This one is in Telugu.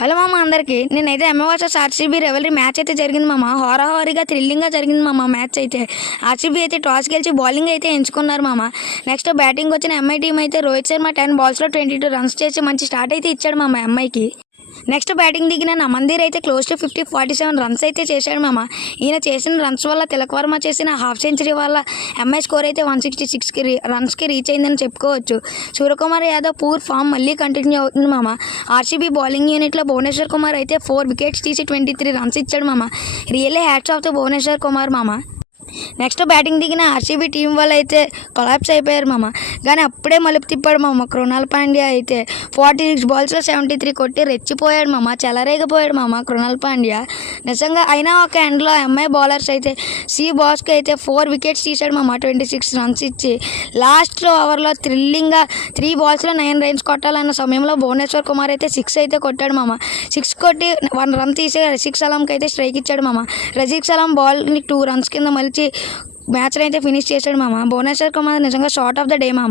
హలో మామ అందరికి. నేనైతే ఎంఐ వర్సెస్ ఆర్సీబీ రెవెలరీ మ్యాచ్ అయితే జరిగింది మామ. హోరాహోరీగా థ్రిల్లింగ్గా జరిగింది మామ మ్యాచ్ అయితే. ఆర్సీబీ అయితే టాస్ గెలిచి బౌలింగ్ అయితే ఎంచుకున్నారు మామ. నెక్స్ట్ బ్యాటింగ్ వచ్చిన ఎంఐ టీం అయితే రోహిత్ శర్మ 10 balls 22 runs చేసి మంచి స్టార్ట్ అయితే ఇచ్చాడు మామ ఎంఐకి. నెక్స్ట్ బ్యాటింగ్ దిగిన నమందీర్ అయితే క్లోజ్ టు 47 runs అయితే చేశాడు మామ. ఈయన చేసిన రన్స్ వల్ల తిలక్ వర్మ చేసిన హాఫ్ సెంచరీ వల్ల ఎంఐ స్కోర్ అయితే 166 runsకి రీచ్ అయిందని చెప్పుకోవచ్చు. సూర్యకుమార్ యాదవ్ పూర్ ఫామ్ మళ్ళీ కంటిన్యూ అవుతుంది మామ. ఆర్సీబీ బౌలింగ్ యూనిట్లో భువనేశ్వర్ కుమార్ అయితే 4 wickets తీసి 23 runs ఇచ్చాడు మామ. Really hats off the Bhuvneshwar Kumar మామ. నెక్స్ట్ బ్యాటింగ్ దిగిన ఆర్సీబీ టీం వాళ్ళు అయితే కొలాప్స్ అయిపోయారు మామ. కానీ అప్పుడే మలుపు తిప్పాడు మామ కృణాల్ పాండ్యా అయితే. 46 balls 73 కొట్టి రెచ్చిపోయాడు మామ. చెలరేగిపోయాడు మామ కృణాల్ పాండ్యా నిజంగా. అయినా ఒక ఎండ్లో ఎంఐ బౌలర్స్ అయితే బాస్కి అయితే 4 wickets తీశాడు మామ 26 runs ఇచ్చి. లాస్ట్ ఓవర్లో థ్రిల్లింగ్గా 3 balls 9 runs కొట్టాలన్న సమయంలో భువనేశ్వర్ కుమార్ అయితే 6 అయితే కొట్టాడు మామ. 6 కొట్టి 1 run తీసి రజీక్ సలాంకి అయితే స్ట్రైక్ ఇచ్చాడు మామ. రజీక్ సలాం బాల్ని 2 runs కింద మలిచి మ్యాచ్ని అయితే ఫినిష్ చేశాడు మామ. భువనేశ్వర్ కుమార్ నిజంగా షాట్ ఆఫ్ ద డే మామ.